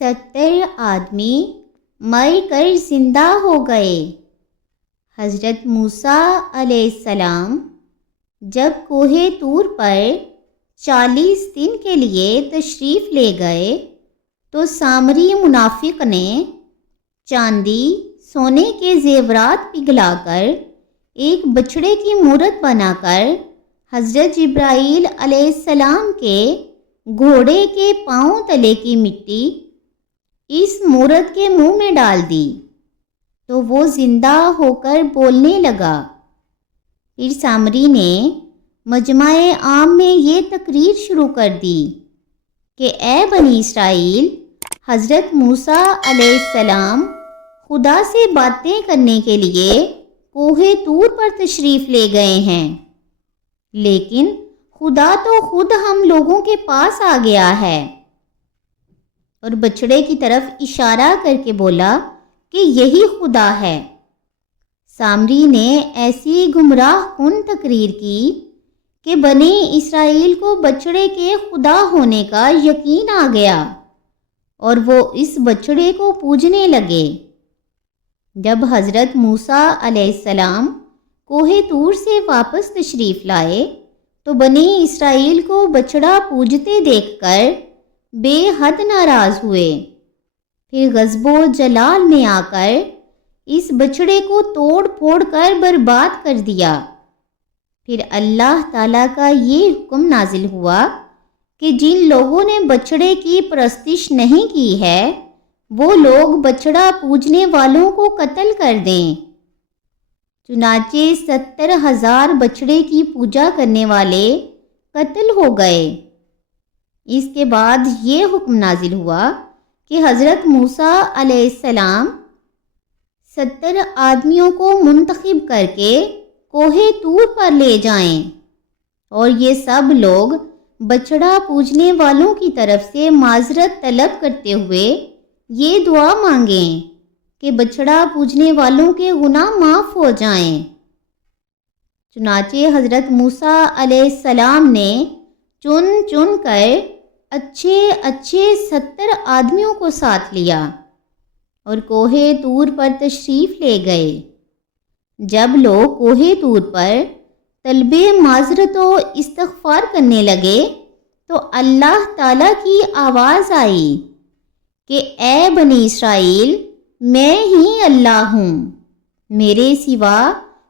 70 آدمی مر کر زندہ ہو گئے۔ حضرت موسیٰ علیہ السلام جب کوہ طور پر 40 دن کے لیے تشریف لے گئے تو سامری منافق نے چاندی سونے کے زیورات پگھلا کر ایک بچڑے کی مورت بنا کر حضرت جبرائیل علیہ السلام کے گھوڑے کے پاؤں تلے کی مٹی اس مورت کے منہ میں ڈال دی تو وہ زندہ ہو کر بولنے لگا۔ پھر سامری نے مجمع عام میں یہ تقریر شروع کر دی کہ اے بنی اسرائیل، حضرت موسیٰ علیہ السلام خدا سے باتیں کرنے کے لیے کوہ طور پر تشریف لے گئے ہیں، لیکن خدا تو خود ہم لوگوں کے پاس آ گیا ہے، اور بچڑے کی طرف اشارہ کر کے بولا کہ یہی خدا ہے۔ سامری نے ایسی گمراہ کن تقریر کی کہ بنی اسرائیل کو بچڑے کے خدا ہونے کا یقین آ گیا اور وہ اس بچڑے کو پوجنے لگے۔ جب حضرت موسیٰ علیہ السلام کوہ طور سے واپس تشریف لائے تو بنی اسرائیل کو بچڑا پوجتے دیکھ کر بے حد ناراض ہوئے۔ پھر غضب و جلال میں آ کر اس بچڑے کو توڑ پھوڑ کر برباد کر دیا۔ پھر اللہ تعالیٰ کا یہ حکم نازل ہوا کہ جن لوگوں نے بچڑے کی پرستش نہیں کی ہے وہ لوگ بچڑا پوجنے والوں کو قتل کر دیں۔ چنانچہ 70,000 بچڑے کی پوجا کرنے والے قتل ہو گئے۔ اس کے بعد یہ حکم نازل ہوا کہ حضرت موسیٰ علیہ السلام 70 آدمیوں کو منتخب کر کے کوہ طور پر لے جائیں اور یہ سب لوگ بچڑا پوجنے والوں کی طرف سے معذرت طلب کرتے ہوئے یہ دعا مانگیں کہ بچڑا پوجنے والوں کے گناہ معاف ہو جائیں۔ چنانچہ حضرت موسیٰ علیہ السلام نے چن چن کر اچھے 70 آدمیوں کو ساتھ لیا اور کوہ طور پر تشریف لے گئے۔ جب لوگ کوہ طور پر طلب معذرت و استغفار کرنے لگے تو اللہ تعالیٰ کی آواز آئی کہ اے بنی اسرائیل، میں ہی اللہ ہوں، میرے سوا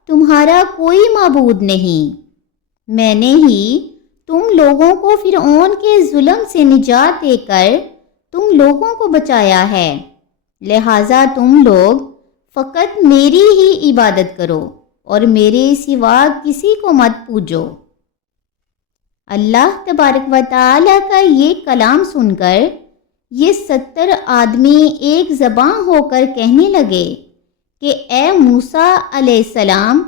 تمہارا کوئی معبود نہیں۔ میں نے ہی تم لوگوں کو فرعون کے ظلم سے نجات دے کر تم لوگوں کو بچایا ہے، لہٰذا تم لوگ فقط میری ہی عبادت کرو اور میرے سوا کسی کو مت پوجو۔ اللہ تبارک و تعالیٰ کا یہ کلام سن کر یہ 70 آدمی ایک زباں ہو کر کہنے لگے کہ اے موسیٰ علیہ السلام،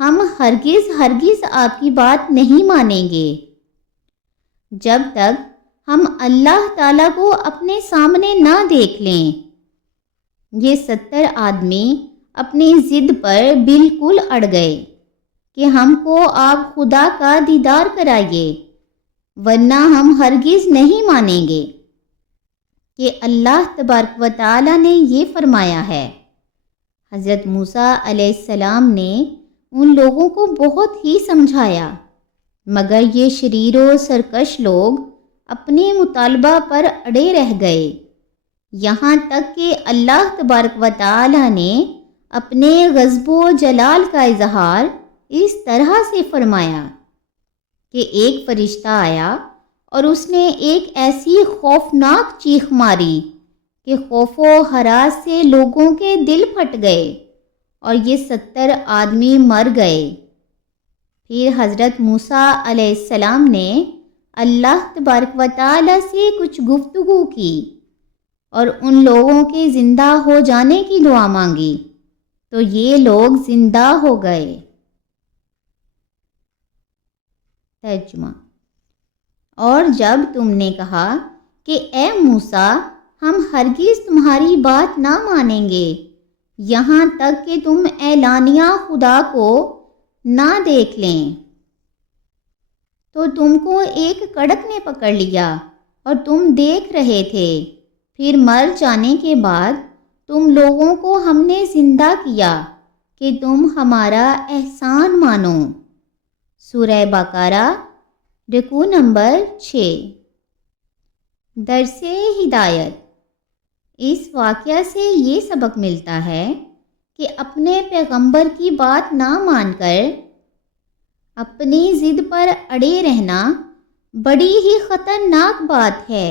ہم ہرگز آپ کی بات نہیں مانیں گے جب تک ہم اللہ تعالیٰ کو اپنے سامنے نہ دیکھ لیں۔ یہ 70 آدمی اپنی ضد پر بالکل اڑ گئے کہ ہم کو آپ خدا کا دیدار کرائیے، ورنہ ہم ہرگز نہیں مانیں گے۔ کہ اللہ تبارک و تعالیٰ نے یہ فرمایا ہے۔ حضرت موسیٰ علیہ السلام نے ان لوگوں کو بہت ہی سمجھایا، مگر یہ شریر و سرکش لوگ اپنے مطالبہ پر اڑے رہ گئے، یہاں تک کہ اللہ تبارک و تعالیٰ نے اپنے غضب و جلال کا اظہار اس طرح سے فرمایا کہ ایک فرشتہ آیا اور اس نے ایک ایسی خوفناک چیخ ماری کہ خوف و ہراس سے لوگوں کے دل پھٹ گئے اور یہ 70 آدمی مر گئے۔ پھر حضرت موسیٰ علیہ السلام نے اللہ تبارک و تعالیٰ سے کچھ گفتگو کی اور ان لوگوں کے زندہ ہو جانے کی دعا مانگی تو یہ لوگ زندہ ہو گئے۔ ترجمہ: اور جب تم نے کہا کہ اے موسیٰ، ہم ہرگز تمہاری بات نہ مانیں گے یہاں تک کہ تم اعلانیہ خدا کو نہ دیکھ لیں، تو تم کو ایک کڑک نے پکڑ لیا اور تم دیکھ رہے تھے، پھر مر جانے کے بعد تم لوگوں کو ہم نے زندہ کیا کہ تم ہمارا احسان مانو۔ سورہ بقرہ رکوع نمبر 6۔ درس ہدایت۔ اس واقعہ سے یہ سبق ملتا ہے کہ اپنے پیغمبر کی بات نہ مان کر اپنی ضد پر اڑے رہنا بڑی ہی خطرناک بات ہے۔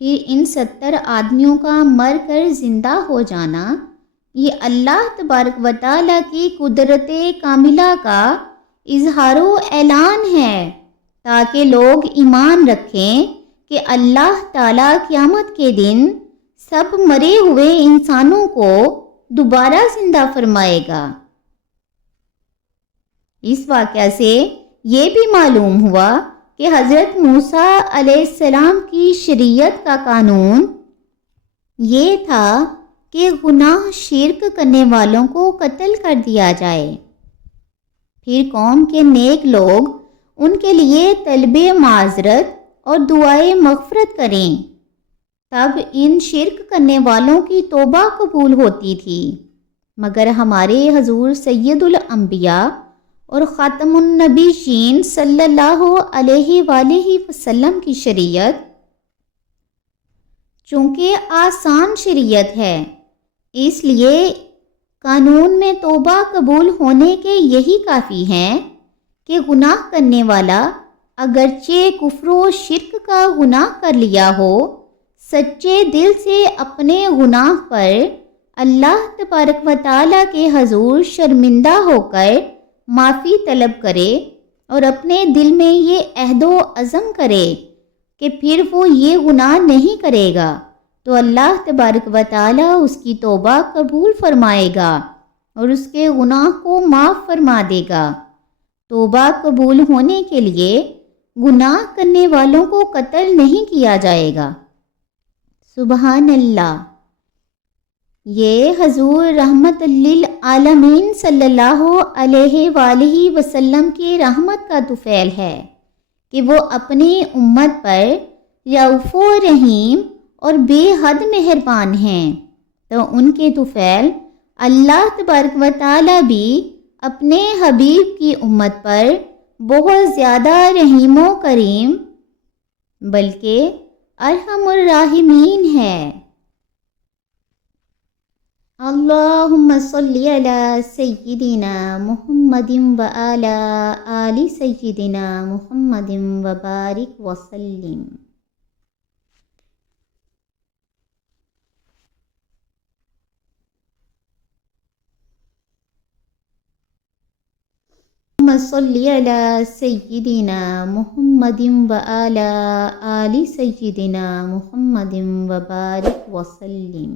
پھر ان 70 آدمیوں کا مر کر زندہ ہو جانا یہ اللہ تبارک و تعالیٰ کی قدرت کاملہ کا اظہار و اعلان ہے، تاکہ لوگ ایمان رکھیں کہ اللہ تعالیٰ قیامت کے دن سب مرے ہوئے انسانوں کو دوبارہ زندہ فرمائے گا۔ اس واقعہ سے یہ بھی معلوم ہوا کہ حضرت موسیٰ علیہ السلام کی شریعت کا قانون یہ تھا کہ گناہ شرک کرنے والوں کو قتل کر دیا جائے۔ پھر قوم کے نیک لوگ ان کے لیے طلب معذرت اور دعائے مغفرت کریں، تب ان شرک کرنے والوں کی توبہ قبول ہوتی تھی۔ مگر ہمارے حضور سید الانبیاء اور خاتم النبیین صلی اللہ علیہ وآلہ وسلم کی شریعت چونکہ آسان شریعت ہے، اس لیے قانون میں توبہ قبول ہونے کے یہی کافی ہیں کہ گناہ کرنے والا اگرچہ کفر و شرک کا گناہ کر لیا ہو، سچے دل سے اپنے گناہ پر اللہ تبارک و تعالیٰ کے حضور شرمندہ ہو کر معافی طلب کرے اور اپنے دل میں یہ عہد و عزم کرے کہ پھر وہ یہ گناہ نہیں کرے گا، تو اللہ تبارک و تعالیٰ اس کی توبہ قبول فرمائے گا اور اس کے گناہ کو معاف فرما دے گا۔ توبہ قبول ہونے کے لیے گناہ کرنے والوں کو قتل نہیں کیا جائے گا۔ سبحان اللہ۔ یہ حضور رحمت للعالمین صلی اللہ علیہ وآلہ وسلم کی رحمت کا طفیل ہے کہ وہ اپنی امت پر رؤوف و رحیم اور بے حد مہربان ہیں، تو ان کے طفیل اللہ تبارک و تعالیٰ بھی اپنے حبیب کی امت پر بہت زیادہ رحیم و کریم بلکہ ارحم الراحمین ہے۔ اللہم صلی علی سیدنا محمد وعلی آل سیدنا محمد وبارک وسلم۔ اللہم صلی علی سیدنا محمد وعلی آل سیدنا محمد وبارک وسلم۔